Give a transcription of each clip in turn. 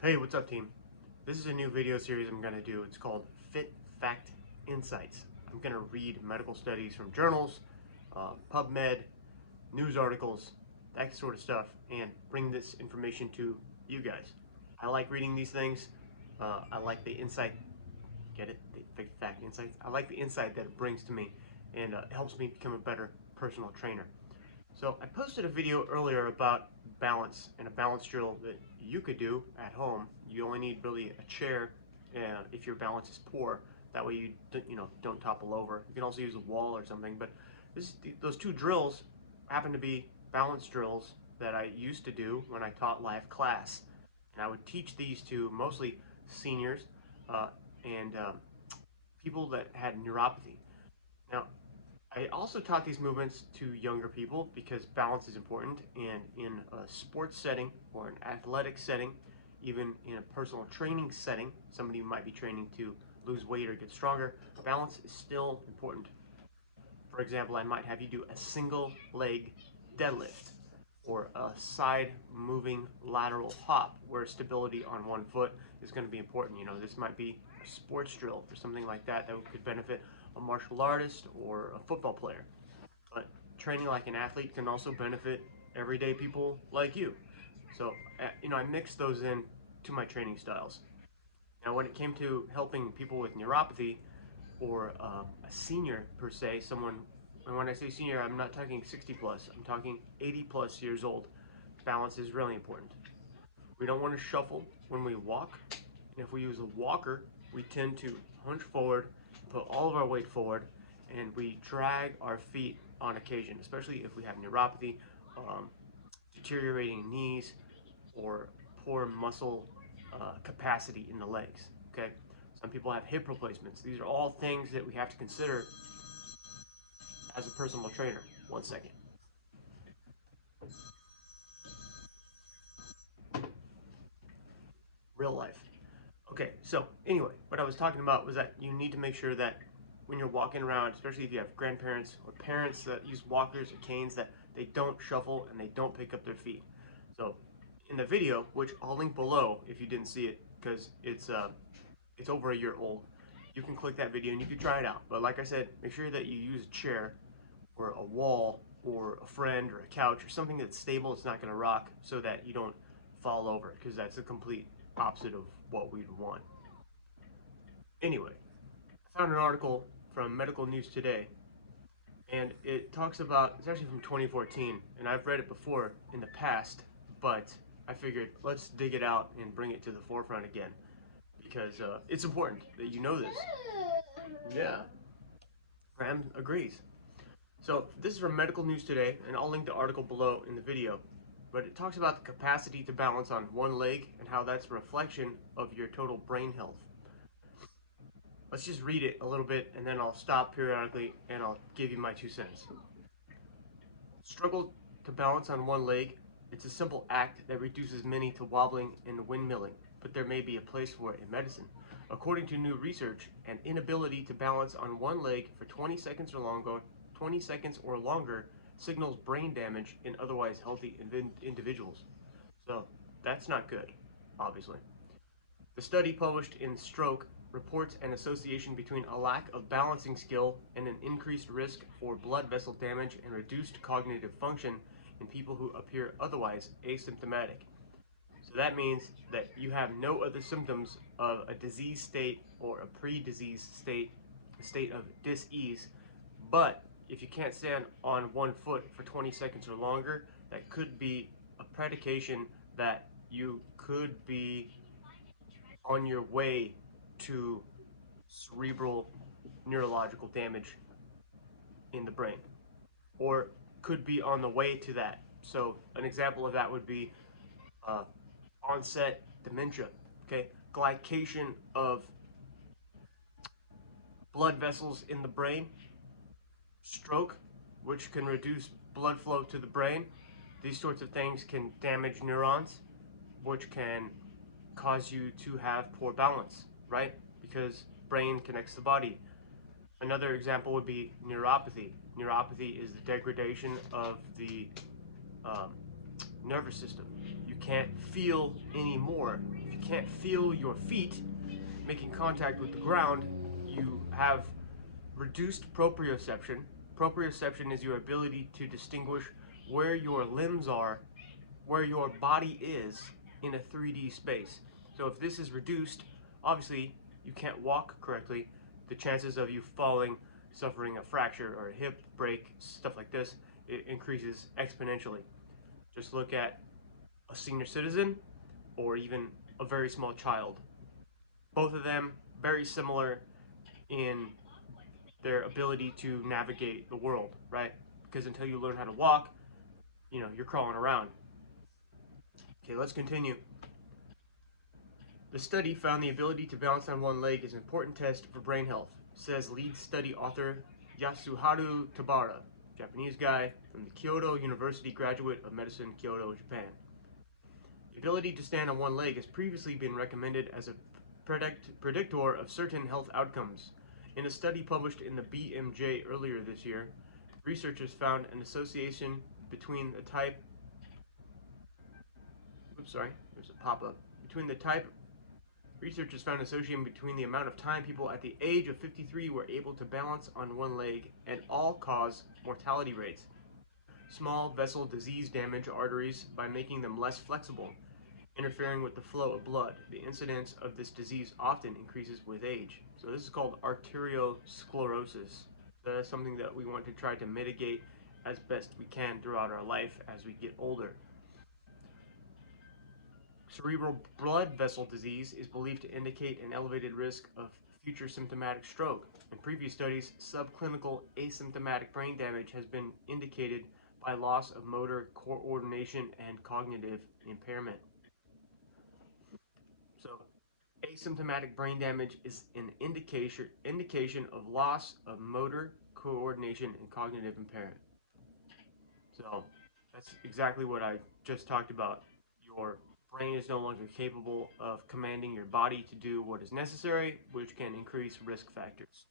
Hey, what's up, team? This is a new video series I'm going to do. It's called Fit Fact Insights. I'm going to read medical studies from journals, PubMed, news articles, that sort of stuff, and bring this information to you guys. I like reading these things. I like the insight. Get it? The Fit Fact Insights. I like the insight that it brings to me, and it helps me become a better personal trainer. So I posted a video earlier about balance and a balance drill that you could do at home. You only need really a chair if your balance is poor. That way you don't topple over. You can also use a wall or something. But those two drills happen to be balance drills that I used to do when I taught live class, and I would teach these to mostly seniors and people that had neuropathy. Now, I also taught these movements to younger people because balance is important, and in a sports setting or an athletic setting, even in a personal training setting, somebody might be training to lose weight or get stronger, balance is still important. For example, I might have you do a single leg deadlift or a side moving lateral hop where stability on one foot is going to be important. This might be a sports drill or something like that that could benefit a martial artist or a football player. But training like an athlete can also benefit everyday people like you. So, I mix those in to my training styles. Now, when it came to helping people with neuropathy or a senior per se, and when I say senior, I'm not talking 60 plus, I'm talking 80 plus years old. Balance is really important. We don't want to shuffle when we walk, and if we use a walker, we tend to hunch forward, put all of our weight forward, and we drag our feet on occasion, especially if we have neuropathy, deteriorating knees, or poor muscle capacity in the legs. Okay, some people have hip replacements. These are all things that we have to consider as a personal trainer. 1 second. Real life. Okay, so anyway, what I was talking about was that you need to make sure that when you're walking around, especially if you have grandparents or parents that use walkers or canes, that they don't shuffle and they don't pick up their feet. So in the video, which I'll link below if you didn't see it, because it's over a year old, you can click that video and you can try it out. But like I said, make sure that you use a chair or a wall or a friend or a couch or something that's stable, it's not going to rock, so that you don't fall over, because that's a complete opposite of what we'd want. Anyway, I found an article from Medical News Today, and it talks about, it's actually from 2014, and I've read it before in the past, but I figured let's dig it out and bring it to the forefront again, because it's important that you know this. Yeah, Graham agrees. So this is from Medical News Today, and I'll link the article below in the video. But it talks about the capacity to balance on one leg and how that's a reflection of your total brain health. Let's just read it a little bit, and then I'll stop periodically and I'll give you my 2 cents. Struggle to balance on one leg. It's a simple act that reduces many to wobbling and windmilling, but there may be a place for it in medicine. According to new research, an inability to balance on one leg for 20 seconds or longer signals brain damage in otherwise healthy individuals. So that's not good, obviously. The study published in Stroke reports an association between a lack of balancing skill and an increased risk for blood vessel damage and reduced cognitive function in people who appear otherwise asymptomatic. So that means that you have no other symptoms of a disease state or a pre-disease state, a state of dis-ease, but if you can't stand on one foot for 20 seconds or longer, that could be a predication that you could be on your way to cerebral neurological damage in the brain, or could be on the way to that. So an example of that would be onset dementia, okay? Glycation of blood vessels in the brain, stroke, which can reduce blood flow to the brain. These sorts of things can damage neurons, which can cause you to have poor balance, right? Because brain connects the body. Another example would be neuropathy. Neuropathy is the degradation of the nervous system. You can't feel anymore. If you can't feel your feet making contact with the ground, you have reduced proprioception. Proprioception is your ability to distinguish where your limbs are, where your body is in a 3D space. So if this is reduced, obviously you can't walk correctly. The chances of you falling, suffering a fracture or a hip break, stuff like this, it increases exponentially. Just look at a senior citizen or even a very small child. Both of them very similar in their ability to navigate the world, right? Because until you learn how to walk, you're crawling around. Okay, let's continue. The study found the ability to balance on one leg is an important test for brain health, says lead study author Yasuharu Tabara, Japanese guy from the Kyoto University, graduate of medicine, Kyoto, Japan. The ability to stand on one leg has previously been recommended as a predictor of certain health outcomes. In a study published in the BMJ earlier this year, researchers found an association between the type Researchers found an association between the amount of time people at the age of 53 were able to balance on one leg and all-cause mortality rates. Small vessel disease damage arteries by making them less flexible, interfering with the flow of blood. The incidence of this disease often increases with age. So this is called arteriosclerosis. So that's something that we want to try to mitigate as best we can throughout our life as we get older. Cerebral blood vessel disease is believed to indicate an elevated risk of future symptomatic stroke. In previous studies, subclinical asymptomatic brain damage has been indicated by loss of motor coordination and cognitive impairment. So, asymptomatic brain damage is an indication of loss of motor coordination and cognitive impairment. So, that's exactly what I just talked about. Your brain is no longer capable of commanding your body to do what is necessary, which can increase risk factors.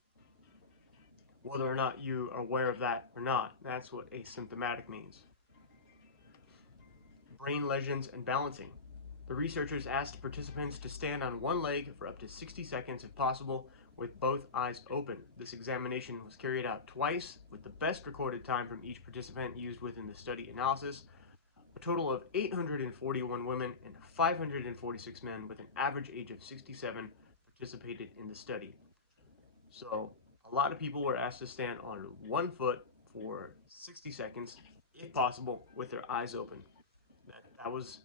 Whether or not you are aware of that or not, that's what asymptomatic means. Brain lesions and balancing. The researchers asked participants to stand on one leg for up to 60 seconds if possible, with both eyes open. This examination was carried out twice, with the best recorded time from each participant used within the study analysis. A total of 841 women and 546 men with an average age of 67 participated in the study. So a lot of people were asked to stand on one foot for 60 seconds, if possible, with their eyes open. That was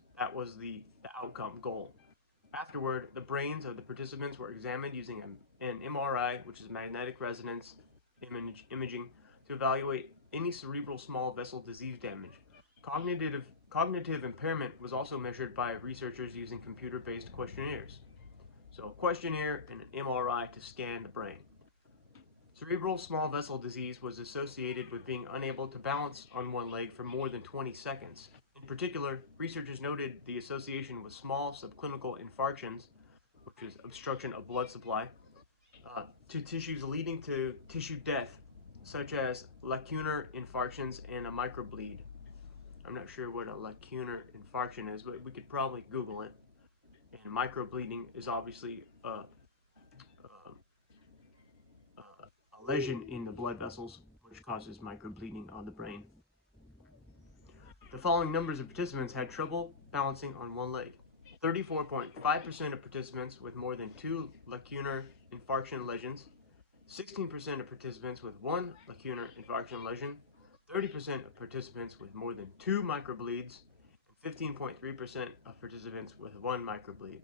the outcome goal. Afterward, the brains of the participants were examined using an MRI, which is magnetic resonance imaging, to evaluate any cerebral small vessel disease damage. Cognitive impairment was also measured by researchers using computer-based questionnaires. So a questionnaire and an MRI to scan the brain. Cerebral small vessel disease was associated with being unable to balance on one leg for more than 20 seconds. In particular, researchers noted the association with small subclinical infarctions, which is obstruction of blood supply, to tissues leading to tissue death, such as lacunar infarctions and a microbleed. I'm not sure what a lacunar infarction is, but we could probably Google it. And microbleeding is obviously a lesion in the blood vessels, which causes microbleeding on the brain. The following numbers of participants had trouble balancing on one leg. 34.5% of participants with more than 2 lacunar infarction lesions, 16% of participants with 1 lacunar infarction lesion, 30% of participants with more than 2 microbleeds, and 15.3% of participants with 1 microbleed.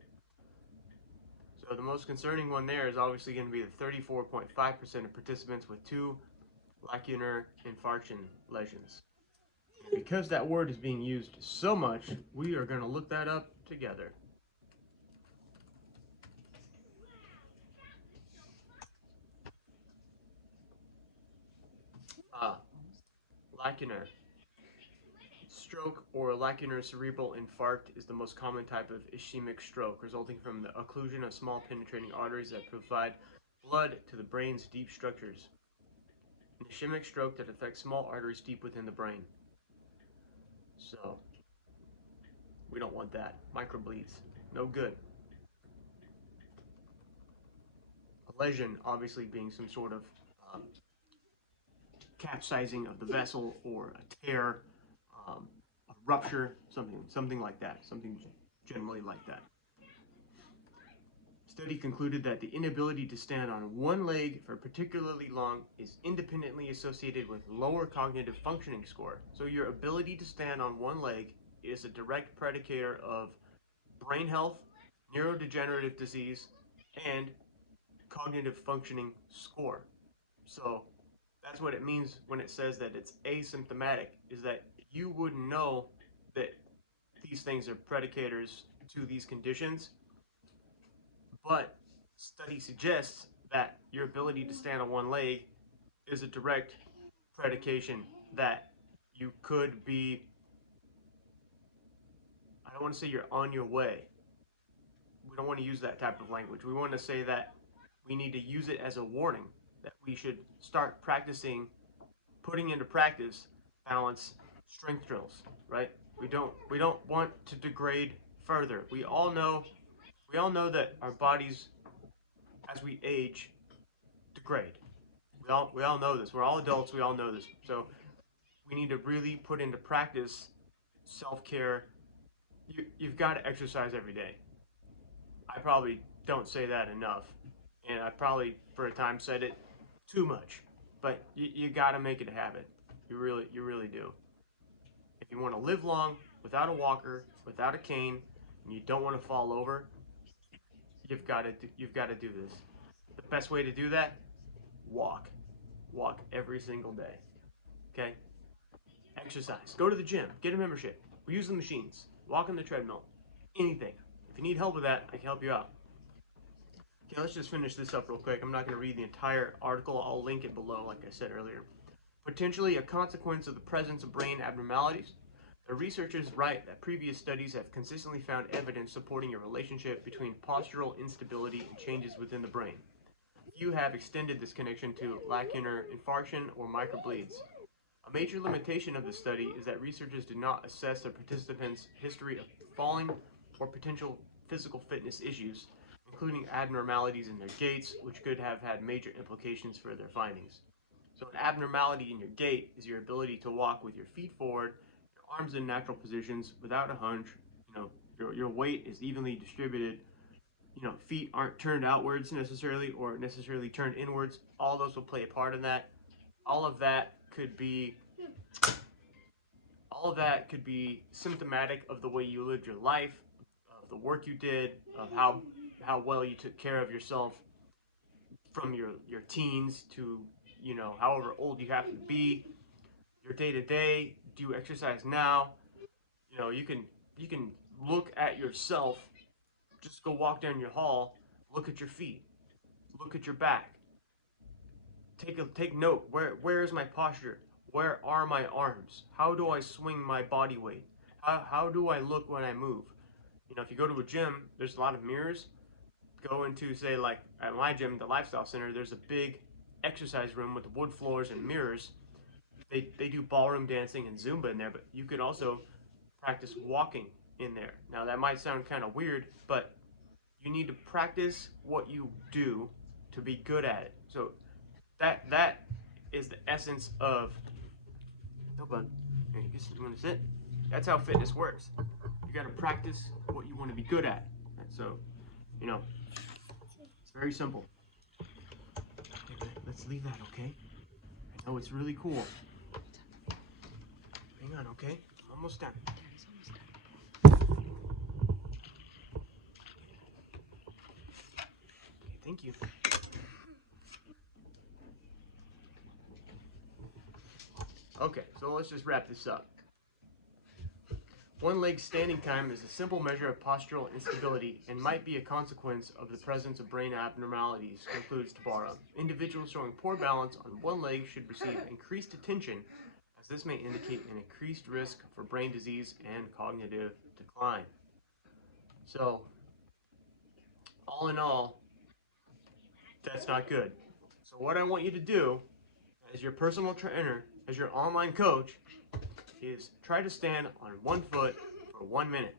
So the most concerning one there is obviously going to be the 34.5% of participants with 2 lacunar infarction lesions. Because that word is being used so much, we are going to look that up together. Lacunar. Stroke or lacunar cerebral infarct is the most common type of ischemic stroke, resulting from the occlusion of small penetrating arteries that provide blood to the brain's deep structures. An ischemic stroke that affects small arteries deep within the brain. So, we don't want that. Microbleeds. No good. lesion obviously being some sort of capsizing of the vessel or a tear, a rupture, something like that, something generally like that. Study concluded that the inability to stand on one leg for particularly long is independently associated with lower cognitive functioning score. So your ability to stand on one leg is a direct predicator of brain health, neurodegenerative disease, and cognitive functioning score. So that's what it means when it says that it's asymptomatic, is that you wouldn't know that these things are predicators to these conditions, but study suggests that your ability to stand on one leg is a direct predication that you could be, I don't want to say you're on your way. We don't want to use that type of language. We want to say that we need to use it as a warning that we should start practicing, putting into practice balance strength drills, right? We don't want to degrade further. We all know that our bodies, as we age, degrade. We all know this. We're all adults. We all know this. So we need to really put into practice self-care. You've got to exercise every day. I probably don't say that enough, and I probably for a time said it too much. But you got to make it a habit. You really do. If you want to live long without a walker, without a cane, and you don't want to fall over, you've got to do this. The best way to do that: walk every single day. Okay? Exercise. Go to the gym. Get a membership. We use the machines. Walk on the treadmill. Anything. If you need help with that, I can help you out. Okay, let's just finish this up real quick. I'm not going to read the entire article. I'll link it below, like I said earlier. Potentially a consequence of the presence of brain abnormalities. The researchers write that previous studies have consistently found evidence supporting a relationship between postural instability and changes within the brain. Few have extended this connection to lacunar infarction or microbleeds. A major limitation of the study is that researchers did not assess the participants' history of falling or potential physical fitness issues, including abnormalities in their gaits, which could have had major implications for their findings. So an abnormality in your gait is your ability to walk with your feet forward, your arms in natural positions without a hunch. Your weight is evenly distributed. Feet aren't turned outwards necessarily or necessarily turned inwards. All those will play a part in that. All of that could be symptomatic of the way you lived your life, of the work you did, of how well you took care of yourself from your teens to however old you happen to be. Your day-to-day, do you exercise now? You can look at yourself. Just go walk down your hall, look at your feet, look at your back. Take note. Where is my posture? Where are my arms? How do I swing my body weight? How do I look when I move? If you go to a gym, there's a lot of mirrors. Go into, say, like at my gym, the Lifestyle Center, there's a big exercise room with wood floors and mirrors. They do ballroom dancing and Zumba in there, but you could also practice walking in there. Now that might sound kind of weird, but you need to practice what you do to be good at it. So that is the essence of, no bud, here, you want to sit? That's how fitness works. You got to practice what you want to be good at. So, it's very simple. Okay, let's leave that, okay? I know it's really cool. Hang on, okay? Almost done. Thank you. Okay, so let's just wrap this up. One leg standing time is a simple measure of postural instability and might be a consequence of the presence of brain abnormalities, concludes Tabara. Individuals showing poor balance on one leg should receive increased attention, as this may indicate an increased risk for brain disease and cognitive decline. So, all in all, that's not good. So what I want you to do, as your personal trainer, as your online coach, is try to stand on one foot for 1 minute.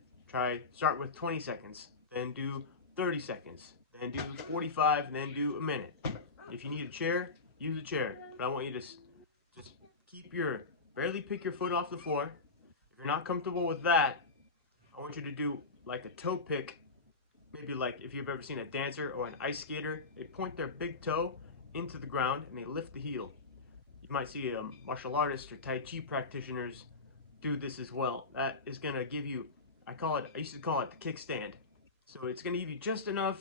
Start with 20 seconds, then do 30 seconds, then do 45, and then do a minute. If you need a chair, use a chair. But I want you to just barely pick your foot off the floor. If you're not comfortable with that, I want you to do like a toe pick. Maybe like if you've ever seen a dancer or an ice skater, they point their big toe into the ground and they lift the heel. You might see martial artists or Tai Chi practitioners do this as well. That is going to give you, I used to call it the kickstand. So it's going to give you just enough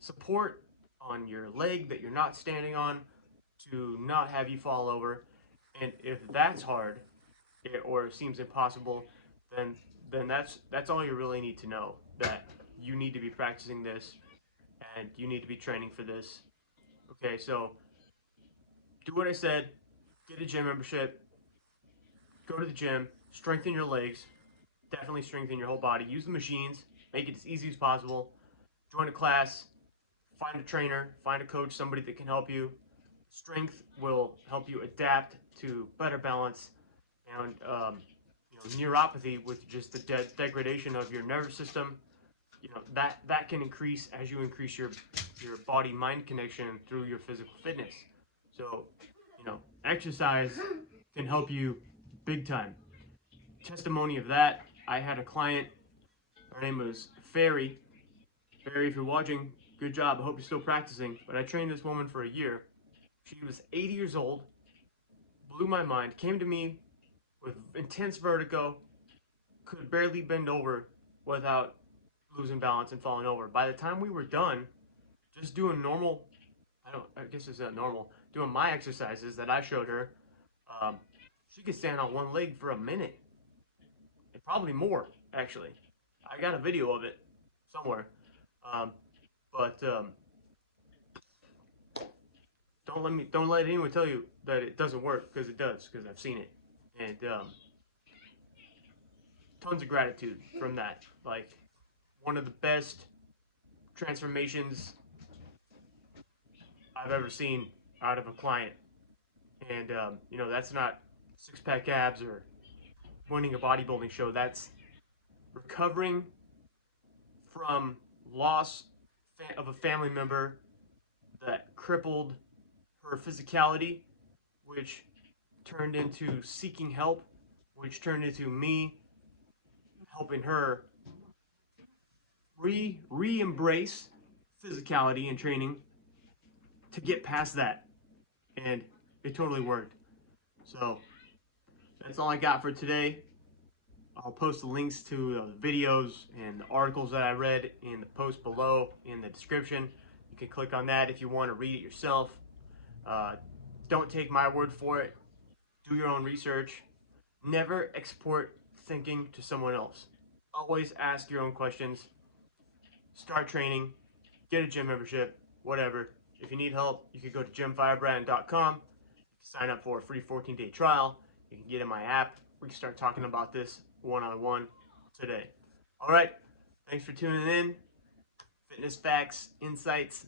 support on your leg that you're not standing on to not have you fall over. And if that's hard or seems impossible, then that's all you really need to know, that you need to be practicing this and you need to be training for this. Okay, so do what I said, get a gym membership, go to the gym, strengthen your legs, definitely strengthen your whole body, use the machines, make it as easy as possible, join a class, find a trainer, find a coach, somebody that can help you. Strength will help you adapt to better balance, and neuropathy, with just the degradation of your nervous system, that can increase as you increase your body-mind connection through your physical fitness. So, exercise can help you big time. Testimony of that, I had a client, her name was Fairy. Fairy, if you're watching, good job. I hope you're still practicing. But I trained this woman for a year. She was 80 years old, blew my mind, came to me with intense vertigo, could barely bend over without losing balance and falling over. By the time we were done, just doing normal, I guess it's not normal, doing my exercises that I showed her, she could stand on one leg for a minute. And probably more, actually. I got a video of it somewhere. Don't let anyone tell you that it doesn't work, because it does, because I've seen it. And tons of gratitude from that. Like, one of the best transformations I've ever seen out of a client. And that's not six-pack abs or winning a bodybuilding show. That's recovering from loss of a family member that crippled her physicality, which turned into seeking help, which turned into me helping her re-embrace physicality and training to get past that. And it totally worked. So that's all I got for today. I'll post the links to the videos and the articles that I read in the post below in the description. You can click on that if you want to read it yourself. Don't take my word for it. Do your own research. Never export thinking to someone else. Always ask your own questions. Start training. Get a gym membership. Whatever. If you need help, you can go to gymfirebrand.com. Sign up for a free 14-day trial. You can get in my app. We can start talking about this one-on-one today. All right. Thanks for tuning in. Fitness facts, insights,